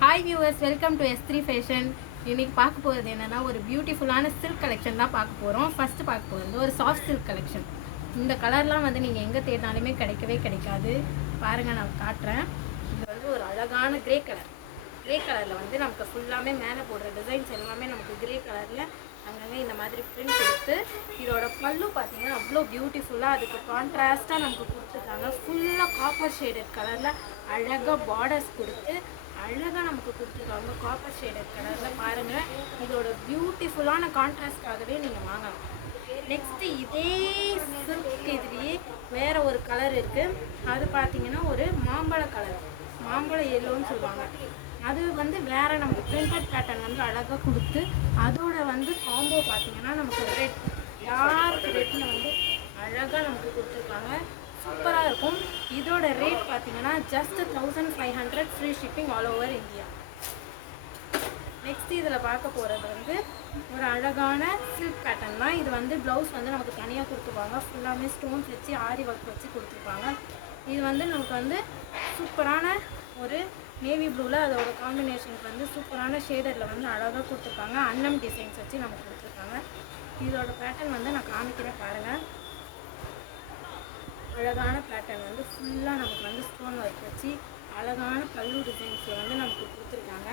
Hi viewers, welcome to S3 fashion. இன்றைக்கி பார்க்க போகிறது என்னென்னா, ஒரு பியூட்டிஃபுல்லான சில்க் கலெக்ஷன் தான் பார்க்க போகிறோம். ஃபஸ்ட்டு பார்க்க போகிறது ஒரு சாஃப்ட் சில்க் கலெக்ஷன். இந்த கலர்லாம் வந்து நீங்கள் எங்கே தேடினாலுமே கிடைக்கவே கிடைக்காது. பாருங்கள், நான் காட்டுறேன். இது வந்து ஒரு அழகான கிரே கலரில் வந்து நமக்கு ஃபுல்லாமே மேலே போடுற டிசைன்ஸ் எல்லாமே நமக்கு கிரே கலரில் அங்கங்கே இந்த மாதிரி பிரிண்ட் கொடுத்து, இதோட பல்லு பார்த்தீங்கன்னா அவ்வளோ பியூட்டிஃபுல்லாக அதுக்கு கான்ட்ராஸ்ட்டாக நமக்கு கொடுத்துருக்காங்க. ஃபுல்லாக காப்பர் ஷேடட் கலரில் அழகாக பார்டர்ஸ் கொடுத்து அழகாக நமக்கு கொடுத்துருக்காங்க. காப்பர் ஷேடட் கலரில் பாருங்கள், இதோட பியூட்டிஃபுல்லான கான்ட்ராஸ்ட்காகவே நீங்கள் வாங்கலாம். நெக்ஸ்ட்டு இதே சில்க் இதுலேயே வேறு ஒரு கலர் இருக்குது. அது பார்த்தீங்கன்னா ஒரு மாம்பழ கலர், மாம்பழ எல்லோன்னு சொல்லுவாங்க. அது வந்து வேறு நமக்கு பிரிண்டட் பேட்டர்ன் வந்து அழகாக கொடுத்து, அதோட வந்து காம்போ பார்த்தீங்கன்னா நமக்கு ரெட், டார்க் ரெட்டில் வந்து அழகாக நமக்கு கொடுத்துருக்காங்க. சூப்பராக இருக்கும். இதோட ரேட் பார்த்தீங்கன்னா just 1500, free shipping all over India. Next இதில் பார்க்க போகிறது வந்து ஒரு அழகான சில்க் பேட்டர்ன் தான். இது வந்து ப்ளவுஸ் வந்து நமக்கு தனியாக கொடுத்துருப்பாங்க. ஃபுல்லாமே ஸ்டோன்ஸ் வச்சு ஆரி ஒர்க் வச்சு கொடுத்துருப்பாங்க. இது வந்து நமக்கு வந்து சூப்பரான ஒரு நேவி ப்ளூவில் அதோட காம்பினேஷனுக்கு வந்து சூப்பரான ஷேடரில் வந்து அழகாக கொடுத்துருக்காங்க. அன்னம் டிசைன்ஸ் வச்சு நமக்கு கொடுத்துருக்காங்க. இதோட பேட்டர்ன் வந்து நான் காமிக்கிறேன் பாருங்கள். அழகான பேட்டர்ன் வந்து ஃபுல்லாக நமக்கு வந்து ஸ்டோன் ஒர்க் வச்சு அழகான பல்லு டிசைன்ஸில் வந்து நமக்கு கொடுத்துருக்காங்க.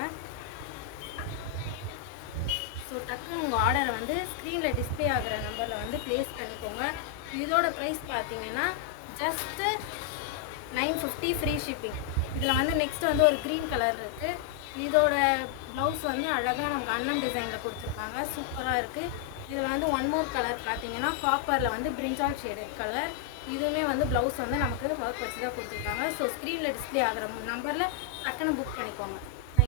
ஸோ டக்குன்னு உங்கள் ஆர்டரை வந்து ஸ்க்ரீனில் டிஸ்பிளே ஆகிற நம்பரில் வந்து ப்ளேஸ் பண்ணிக்கோங்க. இதோட ப்ரைஸ் பார்த்தீங்கன்னா ஜஸ்ட்டு 950, ஃப்ரீ ஷிப்பிங். இதில் வந்து நெக்ஸ்ட் வந்து ஒரு க்ரீன் கலர் இருக்குது. இதோட ப்ளவுஸ் வந்து அழகாக நமக்கு அன்னம் டிசைனில் கொடுத்துருக்காங்க. சூப்பராக இருக்குது. இதில் வந்து ஒன் மோர் கலர் பார்த்தீங்கன்னா காப்பரில் வந்து பிரிஞ்சால் ஷேடட் கலர். இதுவுமே வந்து ப்ளவுஸ் வந்து நமக்கு ஒர்க் வச்சு தான் கொடுத்துருக்காங்க. ஸோ ஸ்க்ரீனில் டிஸ்பிளே ஆகிற நம்பரில் டக்குன்னு புக் பண்ணிக்கோங்க.